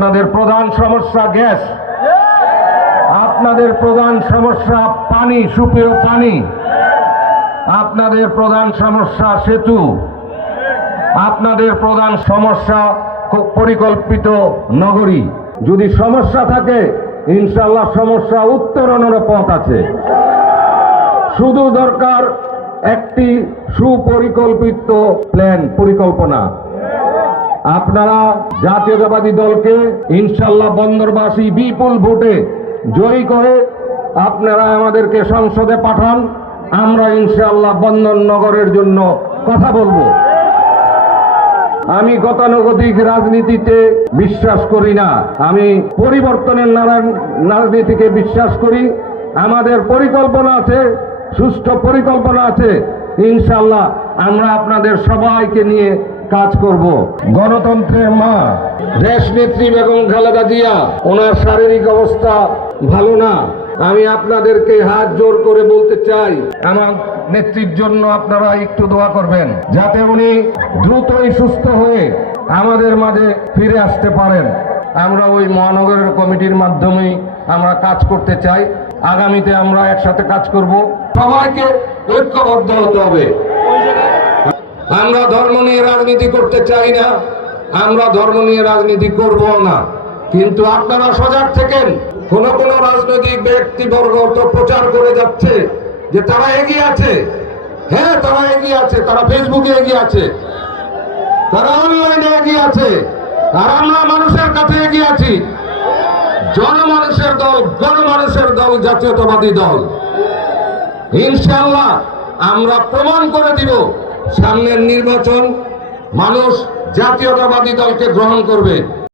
আপনাদের প্রধান সমস্যা গ্যাস, আপনাদের প্রধান সমস্যা পানি, সুপেয় পানি, আপনাদের প্রধান সমস্যা সেতু, আপনাদের প্রধান সমস্যা পরিকল্পিত নগরী। যদি সমস্যা থাকে ইনশাআল্লাহ সমস্যা উত্তরণের পথ আছে। শুধু দরকার একটি সুপরিকল্পিত প্ল্যান, পরিকল্পনা। আপনারা জাতীয়তাবাদী দলকে ইনশাআল্লাহ বন্দরবাসী বিপুল ভোটে জয়ী করে আপনারা আমাদেরকে সংসদে পাঠান। আমরা ইনশাআল্লাহ বন্দরনগরের জন্য কথা বলবো। আমি গতানুগতিক রাজনীতিতে বিশ্বাস করি না, আমি পরিবর্তনের রাজনীতিকে বিশ্বাস করি। আমাদের পরিকল্পনা আছে, সুষ্ঠু পরিকল্পনা আছে। ইনশাআল্লাহ আমরা আপনাদের সবাইকে নিয়ে কাজ করব। গণতন্ত্রের মা দেশনেত্রী বেগম খালেদা জিয়া, ওনার শারীরিক অবস্থা ভালো না। আমি আপনাদেরকে হাত জোর করে বলতে চাই, আমার নেত্রীর জন্য আপনারা একটু দোয়া করবেন যাতে উনি দ্রুতই সুস্থ হয়ে আমাদের মাঝে ফিরে আসতে পারেন। আমরা ওই মহানগরের কমিটির মাধ্যমেই আমরা কাজ করতে চাই। আগামীতে আমরা একসাথে কাজ করব। সবাইকে ঐক্যবদ্ধ হতে হবে। আমরা ধর্ম নিয়ে রাজনীতি করতে চাই না, আমরা ধর্ম নিয়ে রাজনীতি করব না। কিন্তু আপনারা সজাগ থাকেন। কোন কোন রাজনৈতিক ব্যক্তিবর্গ তো প্রচার করে যাচ্ছে যে তারা এগিয়ে আছে। হ্যাঁ, তারা এগিয়ে আছে, তারা ফেসবুকে এগিয়ে আছে, তারা অনলাইনে এগিয়ে আছে, আর আমরা মানুষের কাছে এগিয়ে আছি। জনমানুষের দল, গণমানুষের দল, জাতীয়তাবাদী দল। ইনশাআল্লাহ আমরা প্রমাণ করে দিব সামনের নির্বাচন মানুষ জাতীয়তাবাদী দলকে গ্রহণ করবে।